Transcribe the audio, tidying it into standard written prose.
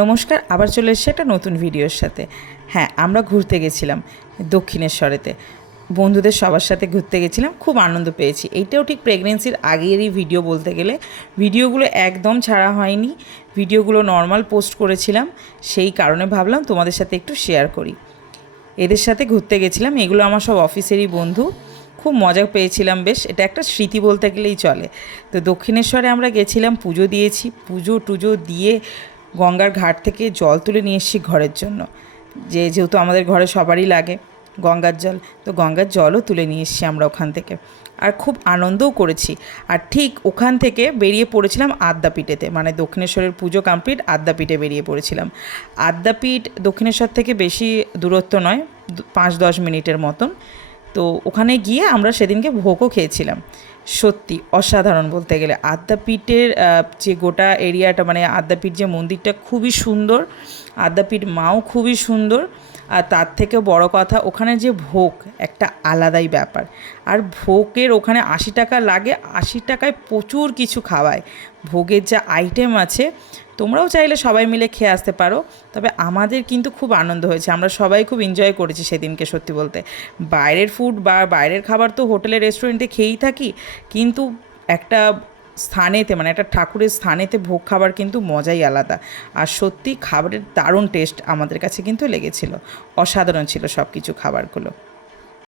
নমস্কার, আবার চলে এসেছি একটা নতুন ভিডিওর সাথে। হ্যাঁ, আমরা ঘুরতে গেছিলাম দক্ষিণেশ্বরেতে, বন্ধুদের সবার সাথে ঘুরতে গেছিলাম, খুব আনন্দ পেয়েছি। এইটাও ঠিক প্রেগনেন্সির আগেরই ভিডিও বলতে গেলে, ভিডিওগুলো একদম ছাড়া হয়নি, ভিডিওগুলো নর্মাল পোস্ট করেছিলাম, সেই কারণে ভাবলাম তোমাদের সাথে একটু শেয়ার করি। এদের সাথে ঘুরতে গেছিলাম, এগুলো আমার সব অফিসেরই বন্ধু, খুব মজা পেয়েছিলাম, বেশ এটা একটা স্মৃতি বলতে গেলেই চলে। তো দক্ষিণেশ্বরে আমরা গেছিলাম, পুজো দিয়েছি, পুজো টুজো দিয়ে গঙ্গার ঘাট থেকে জল তুলে নিয়ে এসেছি ঘরের জন্য, যেহেতু আমাদের ঘরে সবারই লাগে গঙ্গার জল, তো গঙ্গার জলও তুলে নিয়ে এসেছি আমরা ওখান থেকে, আর খুব আনন্দও করেছি। আর ঠিক ওখান থেকে বেরিয়ে পড়েছিলাম আদ্যাপীঠেতে, মানে দক্ষিণেশ্বরের পুজো কমপ্লিট, আদ্যাপীঠে বেরিয়ে পড়েছিলাম। আদ্যাপীঠ দক্ষিণেশ্বর থেকে বেশি দূরত্ব নয়, 5-10 মিনিটের মতন। তো ওখানে গিয়ে আমরা সেদিনকে ভোগও খেয়েছিলাম। সত্যি অসাধারণ বলতে গেলে, আদ্যাপীঠের যে গোটা এরিয়াটা, মানে আদ্যাপীঠ যে মন্দিরটা খুবই সুন্দর, আদ্যাপীঠ মাও খুবই সুন্দর। আর তার থেকে বড় কথা, ওখানে যে ভোগ একটা আলাদাই ব্যাপার। আর ভোগের ওখানে 80 টাকা লাগে, 80 টাকায় প্রচুর কিছু খাওয়ায়। ভোগের যা আইটেম আছে, তোমরাও চাইলে সবাই মিলে খেয়ে আসতে পারো। তবে আমাদের কিন্তু খুব আনন্দ হয়েছে, আমরা সবাই খুব এনজয় করেছি সেদিনকে। সত্যি বলতে, বাইরের ফুড বা বাইরের খাবার তো হোটেলে রেস্টুরেন্টে খেয়েই থাকি, কিন্তু একটা স্থানেতে, মানে একটা ঠাকুরের স্থানেতে ভোগ খাবার কিন্তু মজাই আলাদা। আর সত্যি খাবারের দারুণ টেস্ট আমাদের কাছে কিন্তু লেগেছিল, অসাধারণ ছিল সব কিছু খাবারগুলো।